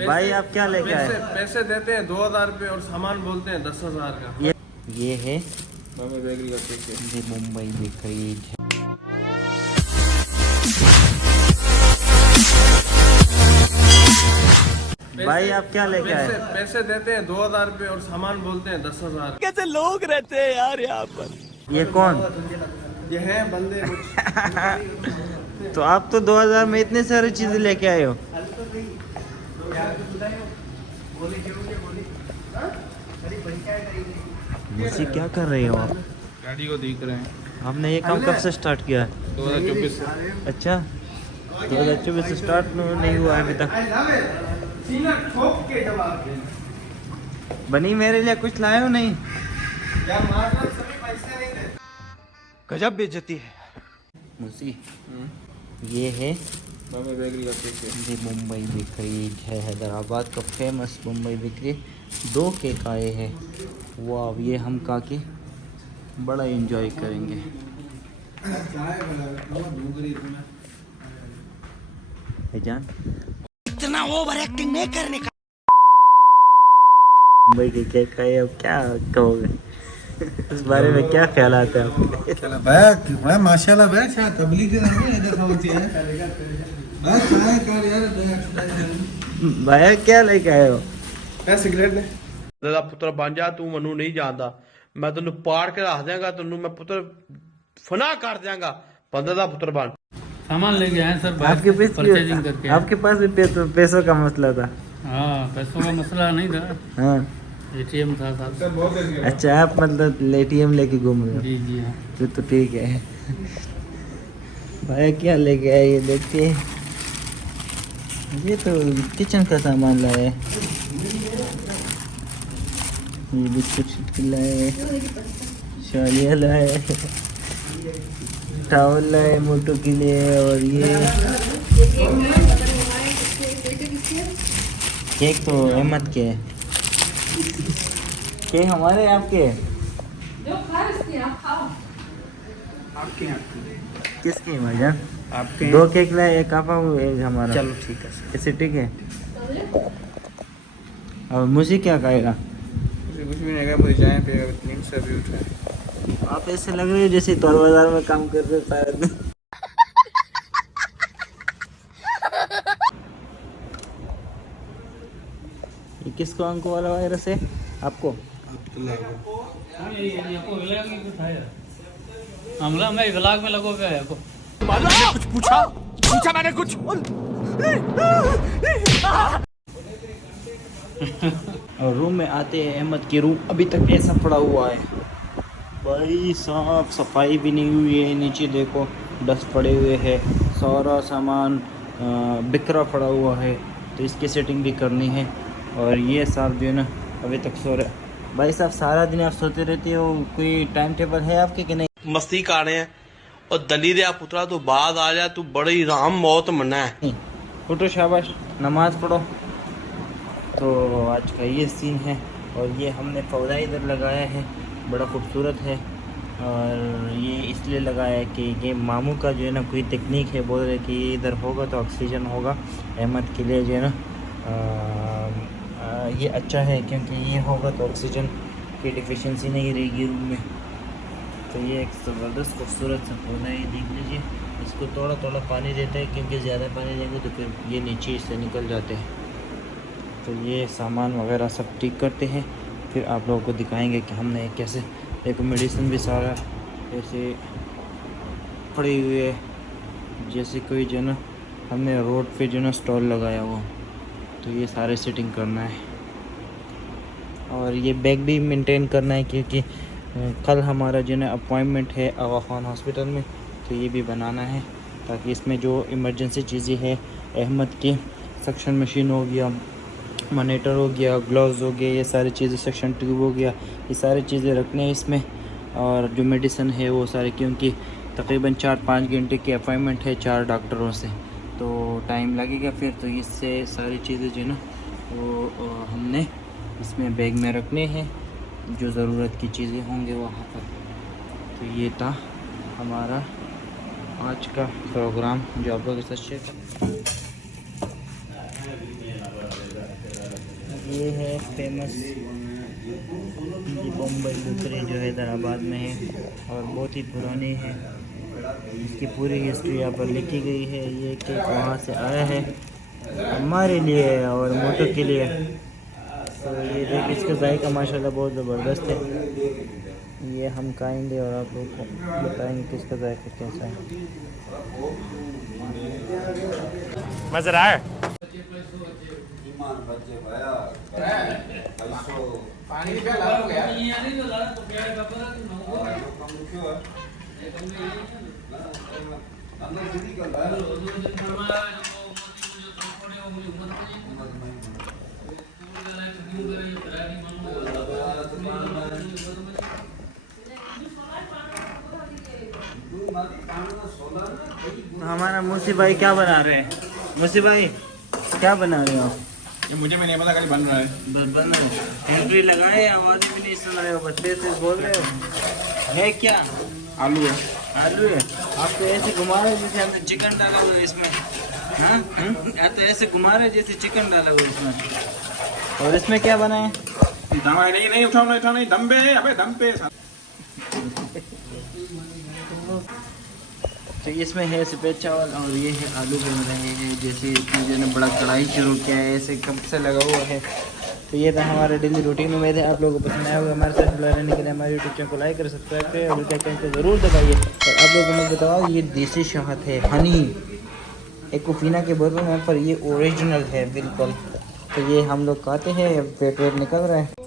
भाई आप क्या लेके आए? पैसे देते हैं 2000 रुपये और सामान बोलते हैं 10,000 का। ये है मुंबई बेकरी का केक है। ये मुंबई बेकरी। भाई आप क्या लेके आए? पैसे देते हैं 2000 रुपये और सामान बोलते हैं 10,000। कैसे लोग रहते हैं यार यहाँ पर। ये कौन? ये है बंदे कुछ। तो आप तो 2000 में इतने सारी चीजें लेके आए हो। मुझे क्या कर रहे हो आप? गाड़ी को देख रहे हैं। आपने ये काम कब से स्टार्ट किया है? 2024 से। अच्छा 2024 से स्टार्ट नहीं हुआ है अभी तक। बनी मेरे लिए कुछ लाए हो नहीं? गजब बेइज्जती है। मुझे ये है मुंबई बेकरी का केक है। ये मुंबई बेकरी है, हैदराबाद का फेमस मुंबई बेकरी। 2 केक आए हैं। वाह ये हम खा के बड़ा एंजॉय करेंगे। जान इतना ओवर एक्टिंग नहीं करने का। मुंबई के केक खाए, अब क्या कहोगे इस बारे में? क्या ख्याल आता है आपके? मैं माशाल्लाह बैठ शायद तबलीग नहीं इधर होती है। बस चाय कर यार भाई क्या लेके आए हो? सिगरेट ने ਦਾ ਪੁੱਤਰ ਬਣ ਜਾ ਤੂੰ ਮੈਨੂੰ ਨਹੀਂ ਜਾਣਦਾ ਮੈਂ ਤੈਨੂੰ ਪਾੜ ਕੇ ਰੱਖ ਦਿਆਂਗਾ ਤੈਨੂੰ मैं पुत्र फना कर दियांगा बंदे ਦਾ पुत्र बन सामान लेके आए सर आपके पास परचेजिंग करके आपके पास भी पैसों का मसला था? हाँ पैसों का मसला नहीं था, हाँ एटीएम था साथ। अच्छा आप मतलब एटीएम लेके घूम रहे हो? जी जी हाँ। तो ठीक है। भाई क्या लेके आए ये देखिए। ये तो किचन का सामान लाए, ये बिस्कुट लाए, शालिया लाए, टावल लाए मोटो के लिए, और ये केक तो अहमद के है। केक हमारे आपके? किसके भाईजान? आपके 2 केक लाए, एक आपा एक हमारा। चलो ठीक है ऐसे ठीक है। और मुझे क्या कहेगा? कुछ भी नहीं, मुझे जाए पे नींद से भी उठा। आप ऐसे लग रहे हो जैसे तौल बाजार में काम कर रहे हो शायद। ये किसको अंको वाला वायरस है? आपको? हमला में व्लॉग में लगो गया को कुछ पूछा मैंने कुछ। और रूम में आते हैं, अहमद की रूम अभी तक ऐसा पड़ा हुआ है भाई साहब, सफाई भी नहीं हुई है। नीचे देखो डस्ट पड़े हुए हैं, सारा सामान बिखरा पड़ा हुआ है, तो इसकी सेटिंग भी करनी है। और ये साहब जो है ना अभी तक सो रहे। भाई साहब सारा दिन आप सोते रहते हो, कोई टाइम टेबल है आपके कि नहीं? मस्ती कर रहे हैं और दली दे पुत्रा तू बाद आ जा तू बड़ी राम मौत मना है। उठो शाबाश नमाज पढ़ो। तो आज का ये सीन है। और ये हमने पौधा इधर लगाया है, बड़ा खूबसूरत है। और ये इसलिए लगाया है कि ये मामू का जो है ना कोई टेक्निक है, बोल रहे कि ये इधर होगा तो ऑक्सीजन होगा अहमद के लिए जो है ना। ये अच्छा है क्योंकि ये होगा तो ऑक्सीजन की डिफिशिएंसी नहीं रहेगी रूम में। तो ये एक ज़बरदस्त खूबसूरत सा पौधा है, देख लीजिए। इसको थोड़ा थोड़ा पानी देते हैं क्योंकि ज़्यादा पानी देंगे तो फिर ये नीचे से निकल जाते हैं। तो ये सामान वगैरह सब ठीक करते हैं, फिर आप लोगों को दिखाएंगे कि हमने कैसे। देखो मेडिसिन भी सारा ऐसे पड़ी हुई है, जैसे कोई जो ना हमने रोड पे जो ना स्टॉल लगाया हुआ। तो ये सारे सेटिंग करना है और ये बैग भी मेंटेन करना है क्योंकि कल हमारा जो ना अपॉइंटमेंट है आगा खान हॉस्पिटल में, तो ये भी बनाना है ताकि इसमें जो इमरजेंसी चीज़ें हैं अहमद की, सक्शन मशीन हो गया, मॉनिटर हो गया, ग्लव्स हो गए, ये सारी चीज़ें, सक्शन ट्यूब हो गया, ये सारी चीज़ें रखने हैं इसमें। और जो मेडिसिन है वो सारे, क्योंकि तकरीबन 4-5 घंटे की अपॉइंटमेंट है 4 डॉक्टरों से, तो टाइम लगेगा फिर। तो इससे सारी चीज़ें जो ना वो हमने इसमें बैग में रखने हैं, जो ज़रूरत की चीज़ें होंगे वहाँ पर। तो ये था हमारा आज का प्रोग्राम जो आप लोगों के साथ शेयर कर। ये है फेमस बम्बई लुथरी जो हैदराबाद में है और बहुत ही पुरानी है। इसकी पूरी हिस्ट्री यहाँ पर लिखी गई है। ये केक वहाँ से आया है हमारे लिए और मोटो के लिए। तो ये देखिए इसका जायका माशाल्लाह बहुत ज़बरदस्त है। ये हम खाएंगे और आप लोगों को बताएंगे कि इसका जायका कैसा है। मजा रहा है। पानी भी प्याला हो गया हमारा मूसी भाई क्या बना रहे हैं? मूसी भाई क्या बना रहे हो? ये मुझे भी नहीं पता खाली बन रहा है। बस बन रहे हो। एंट्री लगाए आवाज़ भी नहीं सुन रहे हो, बस तेज बोल रहे हो। है क्या? आलू है। आलू है। आप तो ऐसे घुमा रहे हो जैसे हमने चिकन डाला हुआ है इसमें। हाँ आप तो ऐसे घुमा रहे हो जैसे चिकन डाला हुआ है इसमें। और इसमें क्या बना है? नहीं उठाओ नहीं दम पे अबे दम पे। तो इसमें है सफ़ेद चावल और ये है आलू बन रहे हैं। जैसे मुझे ने बड़ा कढ़ाई शुरू किया है, ऐसे कब से लगा हुआ है। तो ये था हमारे डेली रूटीन। उम्मीद है आप लोगों को पसंद आया होगा। हमारे साथ जुड़े रहने के लिए हमारे यूट्यूब चैनल को लाइक करें, सब्सक्राइब करें और बेल आइकन को ज़रूर दबाइए। और आप लोगों को मैं बताऊँ ये देसी शहद है, हनी एक्वाफिना के बोतल में, पर ये ओरिजिनल है बिल्कुल। तो ये हम लोग खाते हैं। पेट वेट निकल रहा है।